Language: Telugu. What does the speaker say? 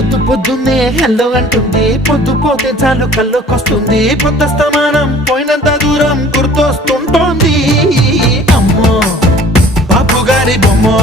పొద్దున్నే హెల్లో అంటుంది, పొద్దు పోతే చాలు కళ్ళొకొస్తుంది, పొద్దస్తమానం పోయినంత దూరం గుర్తొస్తుంటోంది. అమ్మో బాపు గారి బొమ్మో